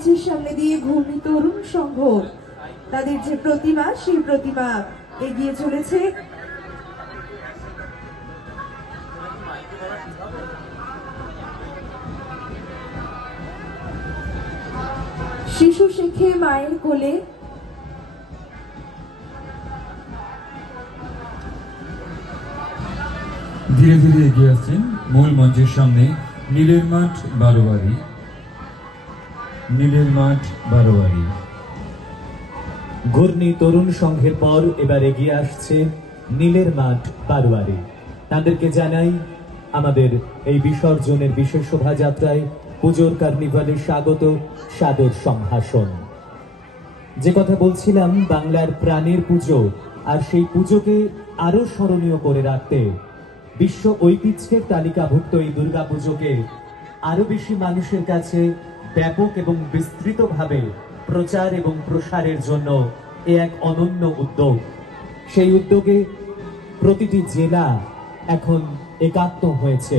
মঞ্চের সামনে দিয়ে ঘূর্ণি তরুণ সংঘ তাদের যে প্রতিমা, সেই প্রতিমা এগিয়ে চলেছে। শিশু শেখে মায়ের কোলে, ধীরে ধীরে এগিয়ে আসছেন মূল মঞ্চের সামনে নীলের মাঠ বারোয়ারি। নীলের মাঠ বারোয়ারি ঘূর্ণি তরুণ সংঘের পর এবার এগিয়ে আসছে নীলের মাঠ বারোয়ারি। তাদেরকে জানাই আমাদের এই বিসর্জনের বিশেষ শোভাযাত্রায় পুজোর কার্নিভালে স্বাগত, সাদর সম্ভাষণ। যে কথা বলছিলাম, বাংলার প্রাণের পুজো, আর সেই পুজোকে আরো স্মরণীয় করে রাখতে বিশ্ব ঐতিহ্যের তালিকাভুক্ত এই দুর্গাপুজোকে আরো বেশি মানুষের কাছে ব্যাপক এবং বিস্তৃতভাবে প্রচার এবং প্রসারের জন্য এ এক অনন্য উদ্যোগ। সেই উদ্যোগে প্রতিটি জেলা এখন একাত্ম হয়েছে।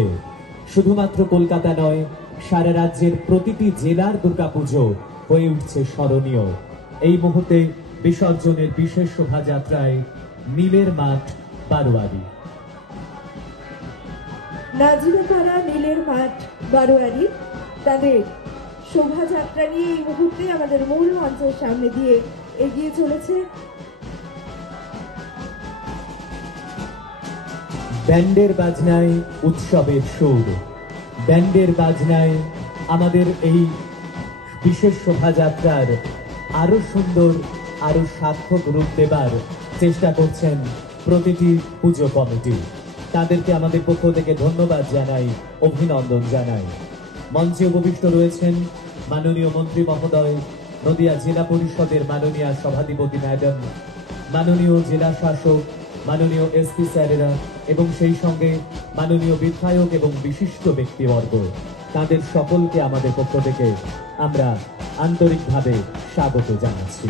শুধুমাত্র কলকাতা নয়, সারা রাজ্যের প্রতিটি জেলার দুর্গাপুজো হয়ে উঠছে স্মরণীয়। এই মুহূর্তে বিসর্জনের বিশেষ শোভাযাত্রায় নীলের মাঠ বারোয়ারি। নাজিরাপাড়া নীলের মাঠ বারোয়ারি তাদের শোভাযাত্রা নিয়ে এই মুহূর্তে আমাদের মূল মঞ্চের সামনে দিয়ে এগিয়ে চলেছে। ব্যান্ডের বাজনায় উৎসবের সুর, ব্যান্ডের বাজনায় আমাদের এই বিশেষ শোভাযাত্রার আরো সুন্দর, আরো সার্থক রূপ দেবার চেষ্টা করছেন প্রতিটি পুজো কমিটি। তাদেরকে আমাদের পক্ষ থেকে ধন্যবাদ জানাই, অভিনন্দন জানাই। মঞ্চে উপবিষ্ট রয়েছেন মাননীয় মন্ত্রী মহোদয়, নদিয়া জেলা পরিষদের মাননীয় সভাধিপতি ম্যাডাম, মাননীয় জেলা শাসক, মাননীয় এসপি স্যারেরা এবং সেই সঙ্গে মাননীয় বিধায়ক এবং বিশিষ্ট ব্যক্তিবর্গ। তাদের সকলকে আমাদের পক্ষ থেকে আমরা আন্তরিকভাবে স্বাগত জানাচ্ছি।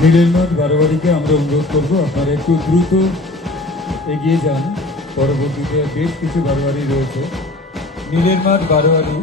নীলের মাঠ বারোয়ারিকে আমরা অনুরোধ করবো আপনারা একটু দ্রুত এগিয়ে যান। পরবর্তীতে বেশ কিছু বারোয়ারি রয়েছে। নীলের মাঠ বারোয়ারি